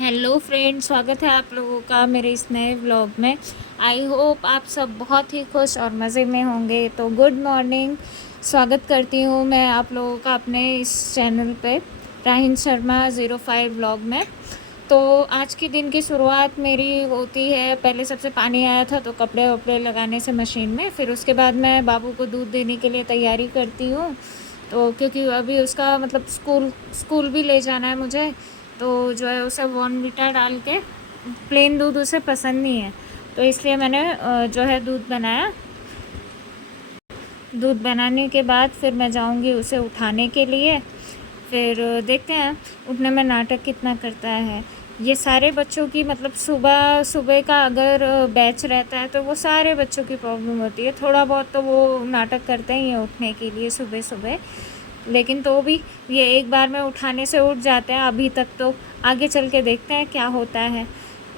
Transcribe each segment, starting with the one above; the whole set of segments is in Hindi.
हेलो फ्रेंड्स, स्वागत है आप लोगों का मेरे इस नए व्लॉग में। आई होप आप सब बहुत ही खुश और मज़े में होंगे। तो गुड मॉर्निंग, स्वागत करती हूँ मैं आप लोगों का अपने इस चैनल पे राहिन शर्मा 05 व्लॉग में। तो आज के दिन की शुरुआत मेरी होती है, पहले सबसे पानी आया था तो कपड़े वपड़े लगाने से मशीन में, फिर उसके बाद मैं बाबू को दूध देने के लिए तैयारी करती हूँ। तो क्योंकि अभी उसका मतलब स्कूल भी ले जाना है मुझे, तो जो है उसे बॉर्नवीटा डाल के, प्लेन दूध उसे पसंद नहीं है, तो इसलिए मैंने जो है दूध बनाया। दूध बनाने के बाद फिर मैं जाऊंगी उसे उठाने के लिए। फिर देखते हैं उठने में नाटक कितना करता है। ये सारे बच्चों की मतलब सुबह सुबह का अगर बैच रहता है तो वो सारे बच्चों की प्रॉब्लम होती है। थोड़ा बहुत तो वो नाटक करते ही हैं उठने के लिए सुबह सुबह, लेकिन तो भी ये एक बार में उठाने से उठ जाते हैं अभी तक। तो आगे चल के देखते हैं क्या होता है।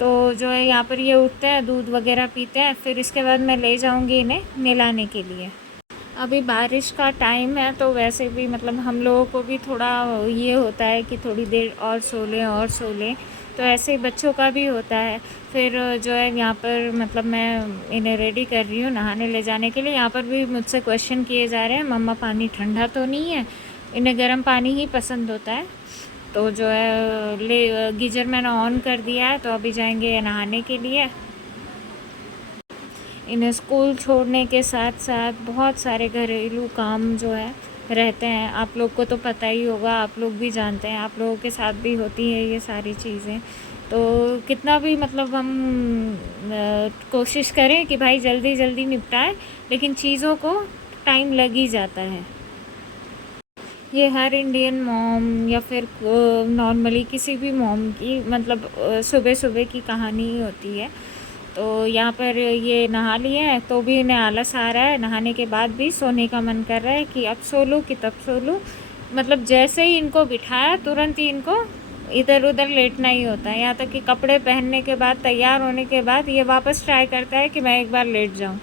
तो जो है यहाँ पर ये उठते हैं, दूध वगैरह पीते हैं, फिर इसके बाद मैं ले जाऊँगी इन्हें नहलाने के लिए। अभी बारिश का टाइम है तो वैसे भी मतलब हम लोगों को भी थोड़ा ये होता है कि थोड़ी देर और सो लें और सो लें, तो ऐसे ही बच्चों का भी होता है। फिर जो है यहाँ पर मतलब मैं इन्हें रेडी कर रही हूँ नहाने ले जाने के लिए। यहाँ पर भी मुझसे क्वेश्चन किए जा रहे हैं, मम्मा पानी ठंडा तो नहीं है? इन्हें गर्म पानी ही पसंद होता है। तो जो है गीजर मैंने ऑन कर दिया है, तो अभी जाएंगे नहाने के लिए। इन्हें स्कूल छोड़ने के साथ साथ बहुत सारे घरेलू काम जो है रहते हैं। आप लोग को तो पता ही होगा, आप लोग भी जानते हैं, आप लोगों के साथ भी होती है ये सारी चीज़ें। तो कितना भी मतलब हम कोशिश करें कि भाई जल्दी जल्दी निपटाएं, लेकिन चीज़ों को टाइम लग ही जाता है। ये हर इंडियन मॉम या फिर नॉर्मली किसी भी मॉम की मतलब सुबह सुबह की कहानी ही होती है। तो यहाँ पर ये नहा लिए हैं तो भी इन्हें आलस आ रहा है, नहाने के बाद भी सोने का मन कर रहा है कि अब सो लूँ कि तब सो लूँ। मतलब जैसे ही इनको बिठाया तुरंत ही इनको इधर उधर लेटना ही होता है। यहाँ तक कि कपड़े पहनने के बाद, तैयार होने के बाद ये वापस ट्राई करता है कि मैं एक बार लेट जाऊँ।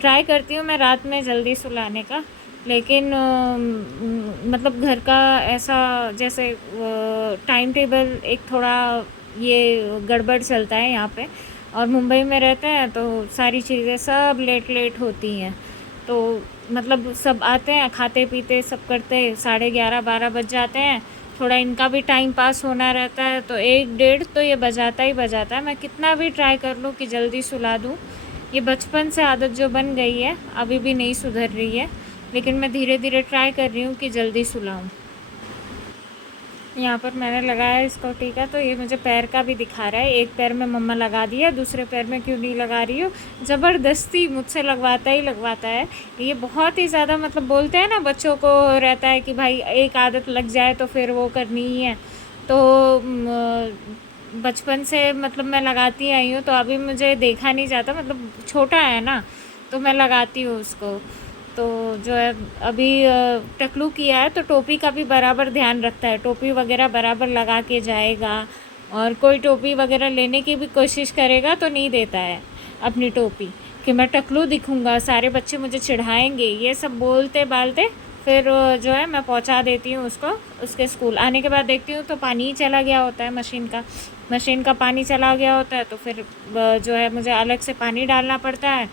ट्राई करती हूँ मैं रात में जल्दी सुलाने का, लेकिन मतलब घर का ऐसा जैसे टाइम टेबल एक थोड़ा ये गड़बड़ चलता है यहाँ पे। और मुंबई में रहते हैं तो सारी चीज़ें सब लेट लेट होती हैं। तो मतलब सब आते हैं, खाते पीते सब करते, 11:30-12 बज जाते हैं। थोड़ा इनका भी टाइम पास होना रहता है, तो 1 डेढ़ तो ये बजाता ही बजाता है। मैं कितना भी ट्राई कर लूँ कि जल्दी सुला दूँ, ये बचपन से आदत जो बन गई है अभी भी नहीं सुधर रही है। लेकिन मैं धीरे धीरे ट्राई कर रही हूँ कि जल्दी सुलाऊँ। यहाँ पर मैंने लगाया इसको टीका, तो ये मुझे पैर का भी दिखा रहा है। एक पैर में मम्मा लगा दिया, दूसरे पैर में क्यों नहीं लगा रही हो? ज़बरदस्ती मुझसे लगवाता ही लगवाता है। ये बहुत ही ज़्यादा मतलब बोलते हैं ना, बच्चों को रहता है कि भाई एक आदत लग जाए तो फिर वो करनी ही है। तो बचपन से मतलब मैं लगाती आई हूँ, तो अभी मुझे देखा नहीं जाता, मतलब छोटा है ना, तो मैं लगाती हूँ उसको। तो जो है अभी टकलू किया है तो टोपी का भी बराबर ध्यान रखता है, टोपी वगैरह बराबर लगा के जाएगा। और कोई टोपी वगैरह लेने की भी कोशिश करेगा तो नहीं देता है अपनी टोपी, कि मैं टकलू दिखूँगा, सारे बच्चे मुझे चिढ़ाएंगे, ये सब बोलते बालते फिर जो है मैं पहुंचा देती हूँ उसको। उसके स्कूल आने के बाद देखती हूँ तो पानी ही चला गया होता है, मशीन का पानी चला गया होता है। तो फिर जो है मुझे अलग से पानी डालना पड़ता है।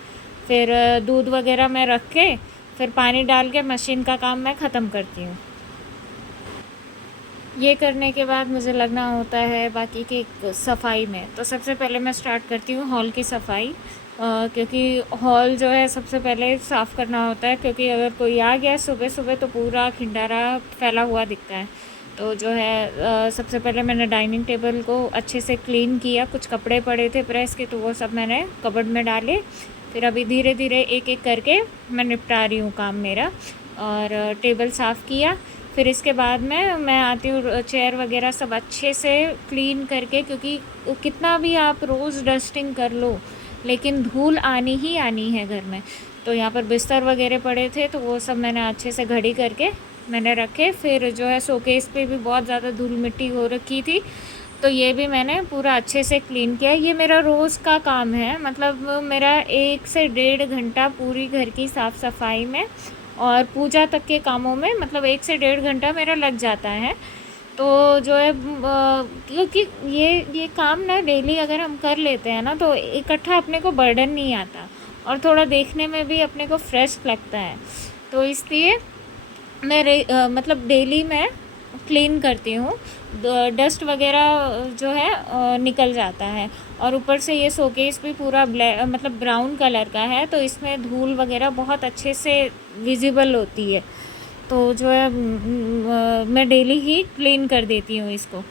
फिर दूध वगैरह में रख के फिर पानी डाल के मशीन का काम मैं ख़त्म करती हूँ। ये करने के बाद मुझे लगना होता है बाकी की सफाई में। तो सबसे पहले मैं स्टार्ट करती हूँ हॉल की सफाई, क्योंकि हॉल जो है सबसे पहले साफ़ करना होता है, क्योंकि अगर कोई आ गया सुबह सुबह तो पूरा खिंडारा फैला हुआ दिखता है। तो जो है सबसे पहले मैंने डाइनिंग टेबल को अच्छे से क्लीन किया, कुछ कपड़े पड़े थे प्रेस के तो वो सब मैंने कबर्ड में डाले। फिर अभी धीरे धीरे एक एक करके मैं निपटा रही हूँ काम मेरा। और टेबल साफ़ किया, फिर इसके बाद में मैं आती हूँ चेयर वगैरह सब अच्छे से क्लीन करके, क्योंकि कितना भी आप रोज़ डस्टिंग कर लो लेकिन धूल आनी ही आनी है घर में। तो यहाँ पर बिस्तर वगैरह पड़े थे तो वो सब मैंने अच्छे से घड़ी करके मैंने रखे। फिर जो है शोकेस पे भी बहुत ज़्यादा धूल मिट्टी हो रखी थी, तो ये भी मैंने पूरा अच्छे से क्लीन किया। ये मेरा रोज़ का काम है, मतलब मेरा 1 से 1.5 घंटा पूरी घर की साफ़ सफाई में और पूजा तक के कामों में, मतलब 1 से 1.5 घंटा मेरा लग जाता है। तो जो है क्योंकि ये काम ना डेली अगर हम कर लेते हैं ना तो इकट्ठा अपने को बर्डन नहीं आता और थोड़ा देखने में भी अपने को फ्रेश लगता है। तो इसलिए मैं मतलब डेली मैं क्लीन करती हूँ। डस्ट वगैरह जो है निकल जाता है। और ऊपर से ये शोकेस भी पूरा ब्लैक मतलब ब्राउन कलर का है, तो इसमें धूल वगैरह बहुत अच्छे से विजिबल होती है। तो जो है मैं डेली ही क्लीन कर देती हूँ इसको।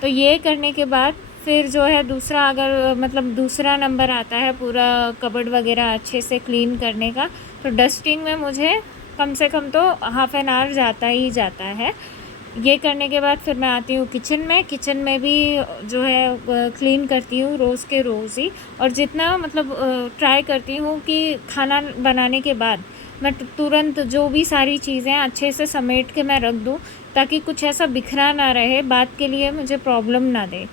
तो ये करने के बाद फिर जो है दूसरा अगर मतलब दूसरा नंबर आता है पूरा कबर्ड वगैरह अच्छे से क्लीन करने का, तो डस्टिंग में मुझे कम से कम तो हाफ़ एन आवर जाता ही जाता है। ये करने के बाद फिर मैं आती हूँ किचन में भी जो है क्लीन करती हूँ रोज़ के रोज़ ही। और जितना मतलब ट्राई करती हूँ कि खाना बनाने के बाद मैं तुरंत जो भी सारी चीज़ें अच्छे से समेट के मैं रख दूँ, ताकि कुछ ऐसा बिखरा ना रहे, बाद के लिए मुझे प्रॉब्लम ना दे।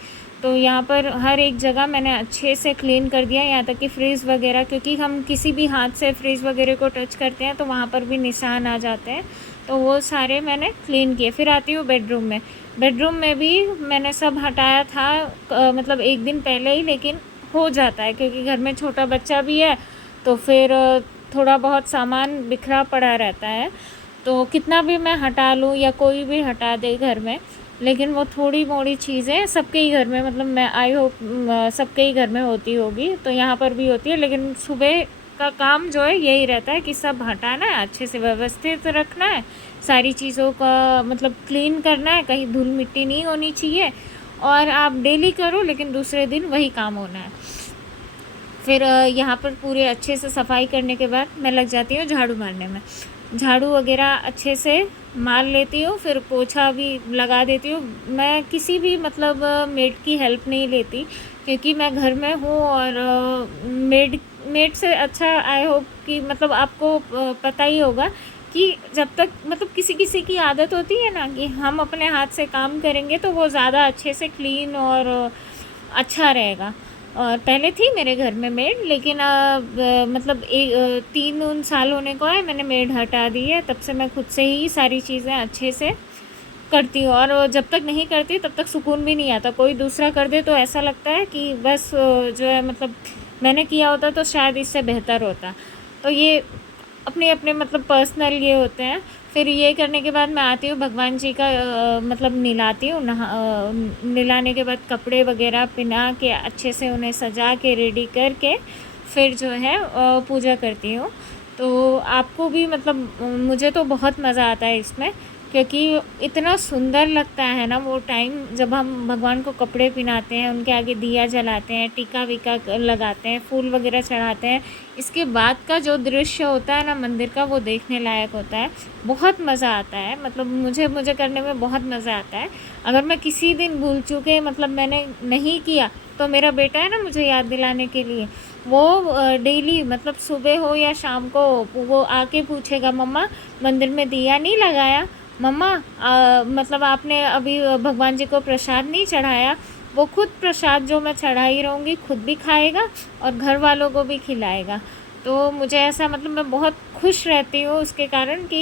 तो यहाँ पर हर एक जगह मैंने अच्छे से क्लीन कर दिया, यहाँ तक कि फ्रिज वगैरह, क्योंकि हम किसी भी हाथ से फ्रिज वगैरह को टच करते हैं तो वहाँ पर भी निशान आ जाते हैं। तो वो सारे मैंने क्लीन किए। फिर आती हूँ बेडरूम में भी मैंने सब हटाया था मतलब एक दिन पहले ही, लेकिन हो जाता है क्योंकि घर में छोटा बच्चा भी है, तो फिर थोड़ा बहुत सामान बिखरा पड़ा रहता है। तो कितना भी मैं हटा लूँ या कोई भी हटा दे घर में, लेकिन वो थोड़ी मोड़ी चीज़ें सबके ही घर में, मतलब मैं आई होप सबके ही घर में होती होगी, तो यहाँ पर भी होती है। लेकिन सुबह का काम जो है यही रहता है कि सब हटाना है, अच्छे से व्यवस्थित रखना है, सारी चीज़ों का मतलब क्लीन करना है, कहीं धूल मिट्टी नहीं होनी चाहिए। और आप डेली करो लेकिन दूसरे दिन वही काम होना है। फिर यहाँ पर पूरे अच्छे से सफाई करने के बाद मैं लग जाती हूँ झाड़ू मारने में। झाड़ू वगैरह अच्छे से मार लेती हूँ, फिर पोछा भी लगा देती हूँ। मैं किसी भी मतलब मेड की हेल्प नहीं लेती, क्योंकि मैं घर में हूँ। और मेड से अच्छा आई होप कि मतलब आपको पता ही होगा कि जब तक मतलब किसी किसी की आदत होती है ना कि हम अपने हाथ से काम करेंगे तो वो ज़्यादा अच्छे से क्लीन और अच्छा रहेगा। और पहले थी मेरे घर में मेड, लेकिन अब मतलब 3 साल होने को है, मैंने मेड हटा दी है। तब से मैं खुद से ही सारी चीज़ें अच्छे से करती हूँ। और जब तक नहीं करती तब तक सुकून भी नहीं आता। कोई दूसरा कर दे तो ऐसा लगता है कि बस जो है मतलब मैंने किया होता तो शायद इससे बेहतर होता। तो ये अपने अपने मतलब पर्सनल ये होते हैं। फिर ये करने के बाद मैं आती हूँ भगवान जी का मतलब नहलाती हूँ। नहलाने के बाद कपड़े वगैरह पहना के अच्छे से उन्हें सजा के रेडी करके फिर जो है पूजा करती हूँ। तो आपको भी मतलब मुझे तो बहुत मज़ा आता है इसमें, क्योंकि इतना सुंदर लगता है ना वो टाइम जब हम भगवान को कपड़े पहनाते हैं, उनके आगे दिया जलाते हैं, टीका वीका लगाते हैं, फूल वगैरह चढ़ाते हैं। इसके बाद का जो दृश्य होता है ना मंदिर का, वो देखने लायक होता है। बहुत मज़ा आता है, मतलब मुझे करने में बहुत मज़ा आता है। अगर मैं किसी दिन भूल चुके मतलब मैंने नहीं किया, तो मेरा बेटा है ना मुझे याद दिलाने के लिए, वो डेली मतलब सुबह हो या शाम को वो आके पूछेगा, मम्मा मंदिर में दिया नहीं लगाया, मम्मा मतलब आपने अभी भगवान जी को प्रसाद नहीं चढ़ाया। वो खुद प्रसाद जो मैं चढ़ाई रहूँगी खुद भी खाएगा और घर वालों को भी खिलाएगा। तो मुझे ऐसा मतलब मैं बहुत खुश रहती हूँ उसके कारण कि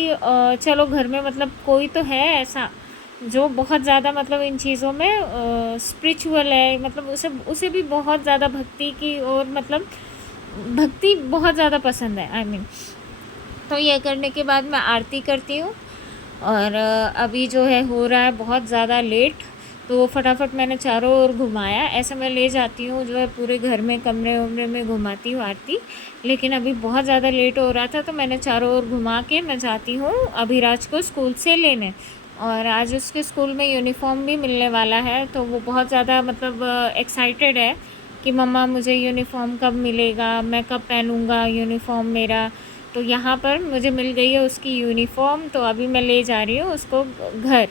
चलो घर में मतलब कोई तो है ऐसा जो बहुत ज़्यादा मतलब इन चीज़ों में स्पिरिचुअल है, मतलब उसे भी बहुत ज़्यादा भक्ति की और मतलब भक्ति बहुत ज़्यादा पसंद है, आई मीन। तो ये करने के बाद मैं आरती करती हूँ। और अभी जो है हो रहा है बहुत ज़्यादा लेट, तो फटाफट मैंने चारों ओर घुमाया। ऐसे मैं ले जाती हूँ जो है पूरे घर में कमरे वमरे में घुमाती हूँ आरती। लेकिन अभी बहुत ज़्यादा लेट हो रहा था तो मैंने चारों ओर घुमा के मैं जाती हूँ अभिराज को स्कूल से लेने। और आज उसके स्कूल में यूनिफ़ॉर्म भी मिलने वाला है, तो वो बहुत ज़्यादा मतलब एक्साइटेड है कि मम्मा मुझे यूनिफ़ॉर्म कब मिलेगा, मैं कब पहनूँगा यूनिफ़ॉर्म मेरा। तो यहाँ पर मुझे मिल गई है उसकी यूनिफ़ॉर्म, तो अभी मैं ले जा रही हूँ उसको घर।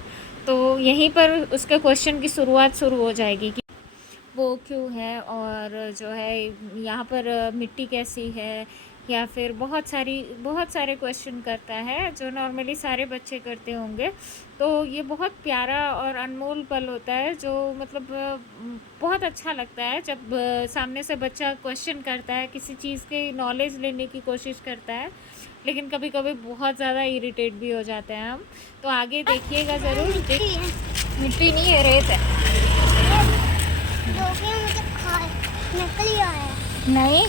तो यहीं पर उसके क्वेश्चन की शुरुआत शुरू हो जाएगी कि वो क्यों है, और जो है यहाँ पर मिट्टी कैसी है, या फिर बहुत सारे क्वेश्चन करता है जो नॉर्मली सारे बच्चे करते होंगे। तो ये बहुत प्यारा और अनमोल पल होता है जो मतलब बहुत अच्छा लगता है जब सामने से बच्चा क्वेश्चन करता है, किसी चीज़ की नॉलेज लेने की कोशिश करता है। लेकिन कभी कभी बहुत ज़्यादा इरिटेट भी हो जाते हैं हम। तो आगे देखिएगा ज़रूर मिट्टी नहीं है, रेत है। डॉगी मुझे खाने के लिए आया है। नहीं,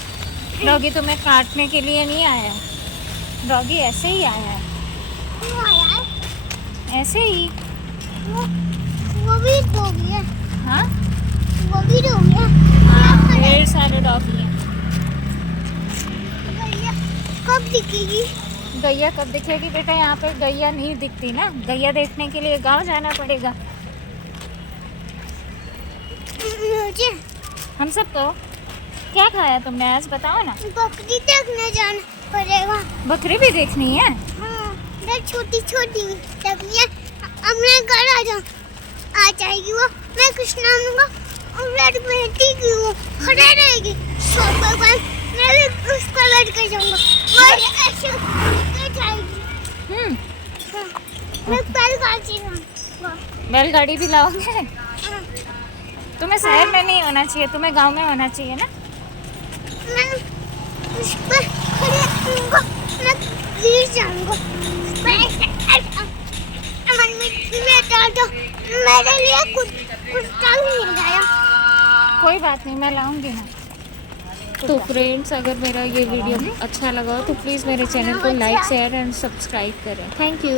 डॉगी तुम्हें काटने के लिए नहीं आया, डॉगी ऐसे ही आया है, क्यों आया है? ऐसे ही। वो भी डॉगी है। हाँ वो भी डॉगी है। हाँ, ढेर सारे डॉगी हैं। गैया कब दिखेगी? गैया कब दिखेगी बेटा, यहाँ पे गैया नहीं दिखती ना, गैया देखने के लिए गांव जाना पड़ेगा। मुझे हम सबको क्या खाया तुमने आज, बताओ ना। बकरी देखने जाना पड़ेगा। बकरी भी देखनी है? हाँ, इधर छोटी छोटी बकरी है। अब मैं घर आ जाएगी वो। मैं कुछ नाम दूंगा और रेड बेटी की वो खड़े रहेगी सोफे पर। मैं भी उसको लड़के जाऊंगा, वो ऐसे लेके जाएगी। हाँ, मैं बैलगाड़ी लाऊंगा। बैलगाड़ी भी लाओगे? हाँ, तुम्हें शहर में नहीं होना चाहिए, तुम्हें गांव में होना चाहिए ना। मैं उस पर खड़े रहूंगा, मैं गिर जाऊंगा। मेरे लिए कुछ नहीं लाया। कोई बात नहीं, मैं लाऊंगी ना। तो फ्रेंड्स, अगर मेरा ये वीडियो अच्छा लगा हो तो प्लीज़ मेरे चैनल को लाइक शेयर एंड सब्सक्राइब करें। Thank you.